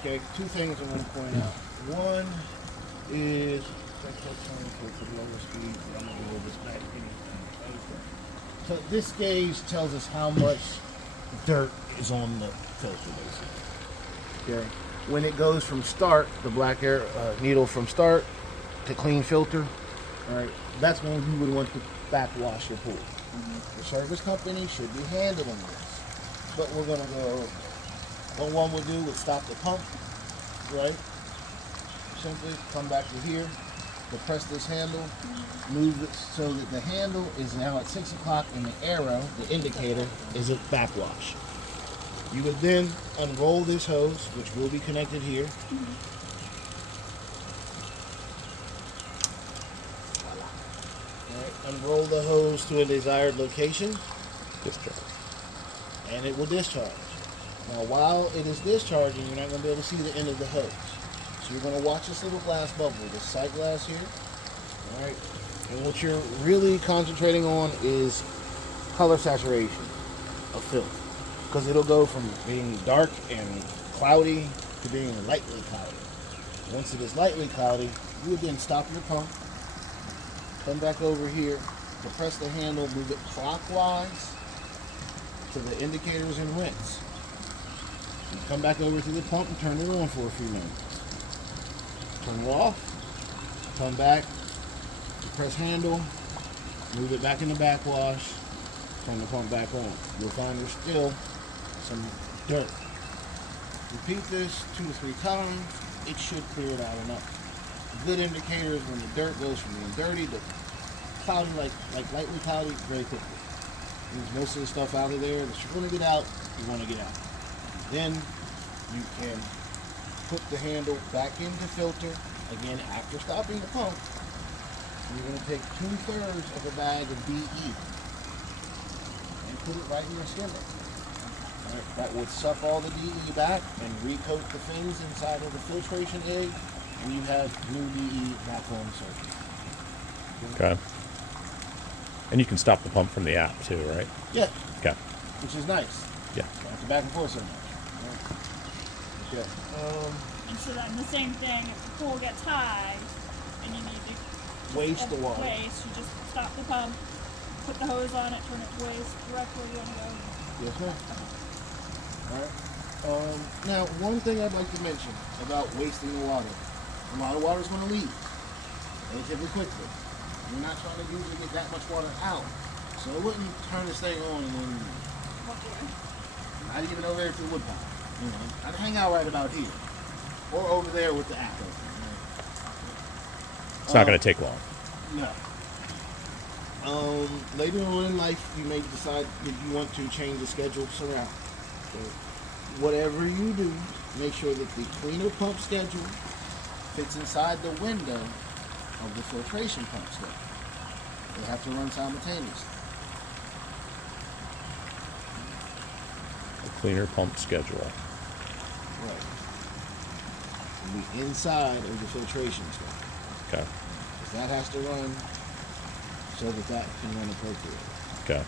Okay, two things I want to point out. One is so this gauge tells us how much dirt is on the filter, basically. Okay, when it goes from start, the black air needle from start to clean filter, all right, that's when you would want to backwash your pool. The service company should be handling this, but we're gonna go over. What one will do is stop the pump, right? Simply come back to here, depress this handle, move it so that the handle is now at 6 o'clock and the arrow, the indicator, is at backwash. You would then unroll this hose, which will be connected here. All right, unroll the hose to a desired location. Discharge. And it will discharge. Now, while it is discharging, you're not going to be able to see the end of the hose. So you're going to watch this little glass bubble, this sight glass here. All right. And what you're really concentrating on is color saturation of film, because it'll go from being dark and cloudy to being lightly cloudy. Once it is lightly cloudy, you would then stop your pump, come back over here, depress the handle, move it clockwise to the indicators and rinse. You come back over to the pump and turn it on for a few minutes. Turn it off, come back, depress handle, move it back in the backwash, turn the pump back on. You'll find there's still some dirt. Repeat this 2 to 3 times, it should clear it out enough. A good indicator is when the dirt goes from being dirty to cloudy, like lightly cloudy, very quickly. Means most of the stuff out of there that you're going to get out, you want to get out. Then you can put the handle back into filter, again after stopping the pump. You're going to take 2/3 of a bag of DE and put it right in your skimmer. Right, that would suck all the DE back and recoat the fins inside of the filtration egg, and you have new DE back on the surface. Okay. And you can stop the pump from the app too, right? Yeah. Okay. Which is nice. Yeah. Don't have to back and forth so much. Okay. And so then the same thing, if the pool gets high and you need to Waste the water. waste, you just stop the pump, put the hose on it, turn it to waste, direct where you want to go. Yes, ma'am. All right. Now, one thing I'd like to mention about wasting the water. A lot of water is going to leave relatively quickly. You're not trying to usually get that much water out. So I wouldn't turn this thing on and then Walk away. not even over there to the woodpile. You know, I'd hang out right about here. Or over there with the app open. It's not going to take long. No. Later on in life, you may decide that you want to change the schedule around. So whatever you do, make sure that the cleaner pump schedule fits inside the window of the filtration pump schedule. They have to run simultaneously. A cleaner pump schedule. Right. It'll be inside of the filtration schedule. Okay. 'Cause that has to run so that that can run appropriately. Okay.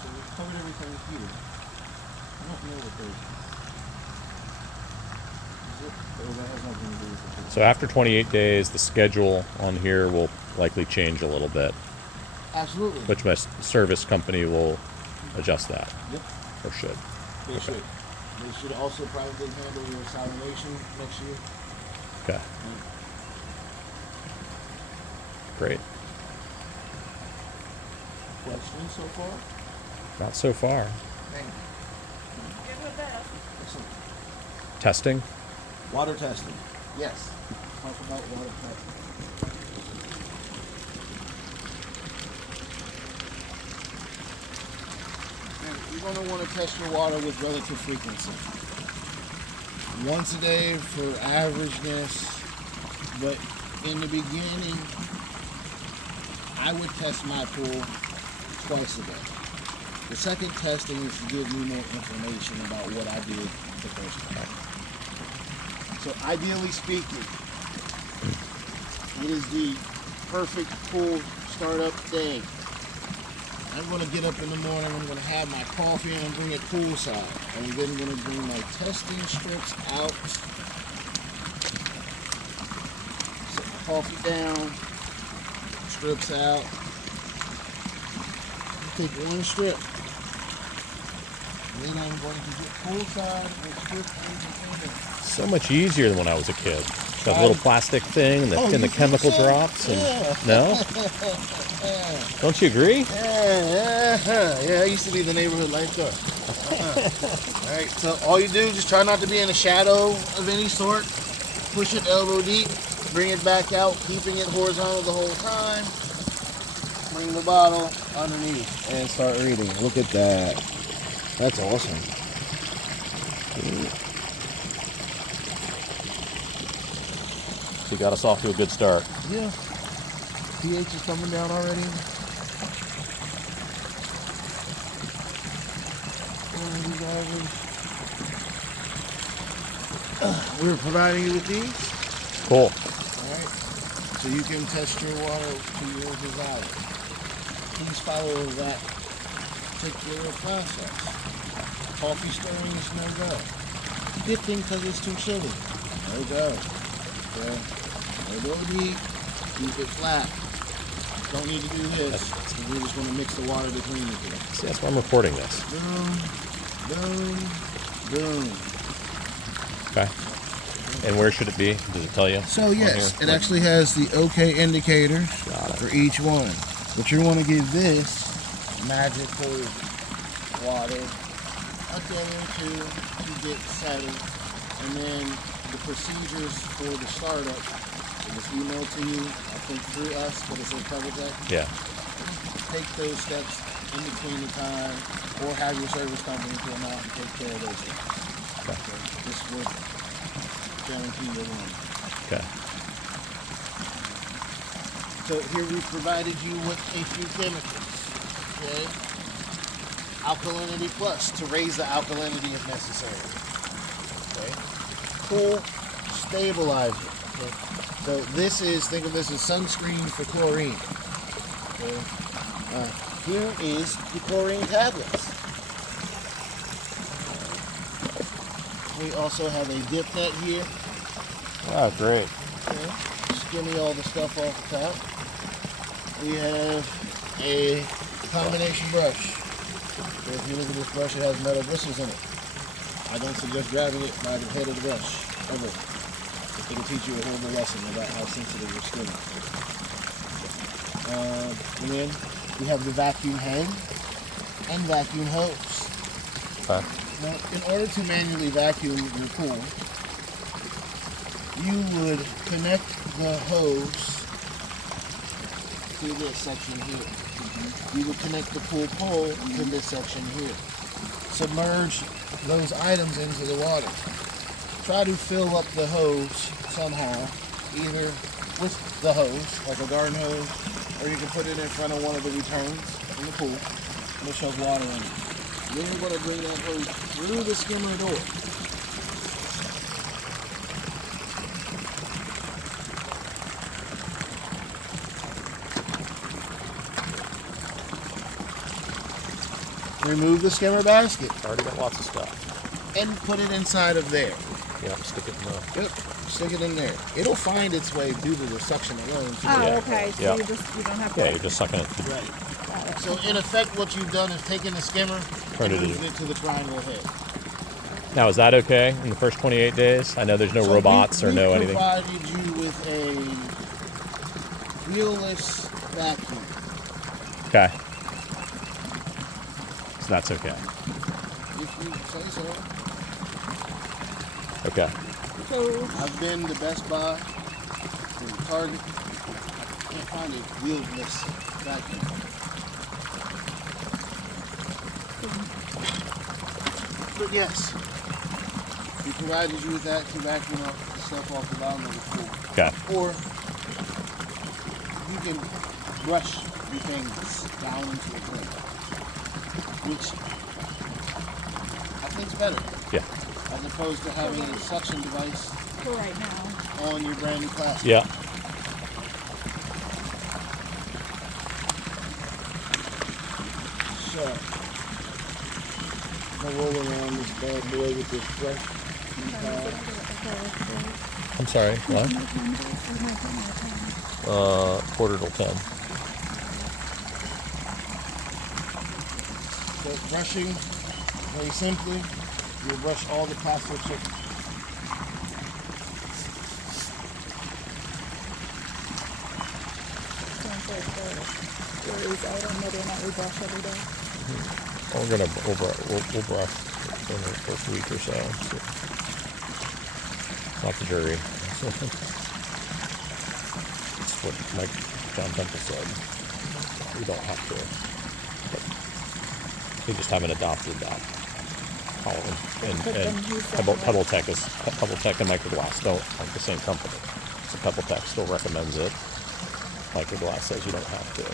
So we've covered everything here. I don't know what those is it? Or that has nothing to do with the pool. So after 28 days, the schedule on here will likely change a little bit, Absolutely. which my service company will adjust that, Yep, or should. they Okay. should. They should also probably handle your salination next year. Okay. Great. Questions so far? Not so far. Thank you. Good with this. Excellent. Testing. Water testing. Yes. Talk about water testing. Now, you're going to want to test your water with relative frequency. Once a day for averageness, but in the beginning, I would test my pool twice a day. The second testing is to give me more information about what I did the first time. So ideally speaking, it is the perfect pool startup day. I'm going to get up in the morning, I'm going to have my coffee and bring it poolside. I'm then going to bring my testing strips out. Set my coffee down, strips out. Take one strip. And then I'm going to get poolside and strip in between. So much easier than when I was a kid. That little plastic thing and the, Oh, and the you think chemical so? drops. And, Yeah. No? Don't you agree? Yeah, I used to be the neighborhood lifeguard. All right, so all you do, just try not to be in a shadow of any sort. Push it elbow deep, bring it back out, keeping it horizontal the whole time. Bring the bottle underneath and start reading. Look at that. That's awesome. You got us off to a good start. Yeah. pH is coming down already. We're providing you with these. Cool. Alright, so you can test your water to your desire. Please follow that particular process. Coffee stirring is no go. Dipping because it's too chilly. No go. Okay. No go deep. Keep it flat. Don't need to do this. We're just going to mix the water between the two. See, that's why I'm recording this. Boom, boom, boom. Okay. And where should it be? Does it tell you? So yes, here? it actually has the OK indicators Got it. for each one. But you want to give this magical water a day or two to get settled, and then the procedures for the startup. It was emailed to you, I think through us, but it's in Covertech. Yeah. Take those steps in between the time, or have your service company come out and take care of those things. Okay. This would guarantee your win. Okay. So here we provided you with a few chemicals. Okay. Alkalinity Plus to raise the alkalinity if necessary. Okay. Cool stabilizer. Okay. So this is, think of this as sunscreen for chlorine. Okay. Here is the chlorine tablets. We also have a dip net here. Oh, great. Okay. Skimmy all the stuff off the top. We have a combination brush. So if you look at this brush, it has metal bristles in it. I don't suggest grabbing it by the head of the brush, ever. It'll teach you a horrible lesson about how sensitive your skin is. And then we have the vacuum hang and vacuum hose. Okay. Now, in order to manually vacuum your pool, you would connect the hose to this section here. You would connect the pool pole to this section here. Submerge those items into the water. Try to fill up the hose somehow, either with the hose, like a garden hose, or you can put it in front of one of the returns in the pool, which has water in it. Then you're going to bring that hose through the skimmer door. Remove the skimmer basket Already got lots of stuff. and put it inside of there. Yeah, stick it in the... Yep, stick it in there. It'll find its way due to the suction alone. To Oh, the Yeah. okay. So Yeah. you don't have to. Yeah, you're just sucking it. Right. Got it. So in effect, what you've done is taken the skimmer Turned and it moved it to the triangle head. Now, is that okay in the first 28 days? I know there's no So robots or no we anything. provided you with a wheelless vacuum. Okay. So that's okay. If you say so. Okay. So I've been to Best Buy, to Target. I can't find a wheelless vacuum. But yes, we provided you with that to vacuum up the stuff off the bottom of the pool. Okay. Or you can brush your fingers down into a drain, which I think's better, Yeah. as opposed to having a suction device for right now. on your brand new plastic. Yeah. charge. I'm rolling around this bad boy with this fresh towel. I'm sorry. What? Quarter till 10. So brushing, very simply, you brush all the pasta chicken. We're gonna we'll brush in the first week or so. Not the jury. It's what Mike John Temple said. We don't have to. But they just haven't adopted that tolerance. And Pebble Tech and Microglass don't like the same company. So Pebble Tech still recommends it. Microglass says you don't have to.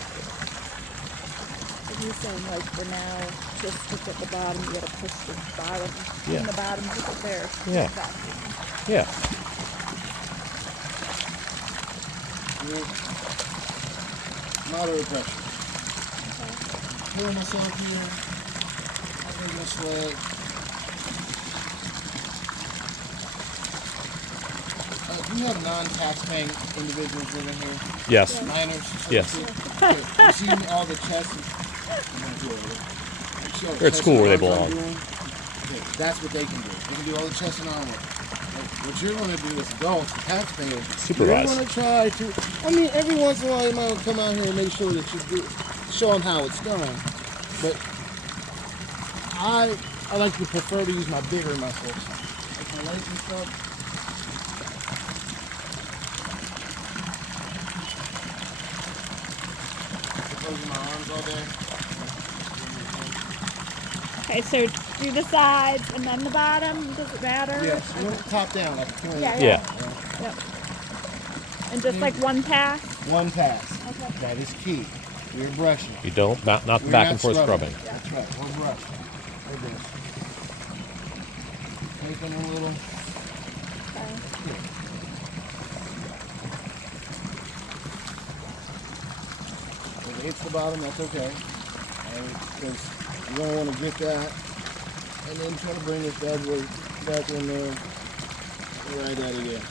He's saying like for now, just stick at the bottom, you gotta push the bottom, Yeah. in the bottom, put it there. Yeah. Yeah. Moderate pressure. Pull myself here. I'm making a sled. Do you have non-tax-paying individuals living here? Yes. Minors? So to Yes. speak? Okay. You see all the chests? They're at school where they belong. That's what they can do. They can do all the chest and arm work. What you're going to do as adults, taxpayers, Supervise. you're going to try to. I mean, every once in a while, you might come out here and make sure that you do, show them how it's done. But I like to prefer to use my bigger muscles, like my legs and stuff. Closing my arms all day. Okay, so do the sides and then the bottom. Does it matter? Yes, you want it top down, like a twin. Yeah, Yeah. Yep. And just like one pass. One pass. Okay. That is key. We're brushing. You don't not the We're back not and forth scrubbing. That's right. We're brushing. We're brushing. Taking a little. If it hits the bottom, that's okay. Because you don't want to get that. And then try to bring this bad boy back in there. Right out of there.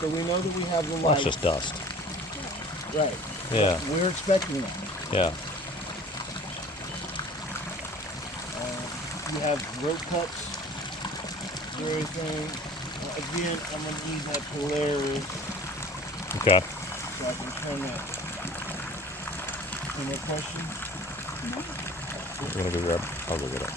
So we know that we have the Well, light. that's just dust. Right. Yeah. We're expecting that. Yeah. You have rope cuts and everything. Again, I'm going to use that Polaris Okay. so I can turn that. Any more questions? We're gonna go grab. I'll go get it.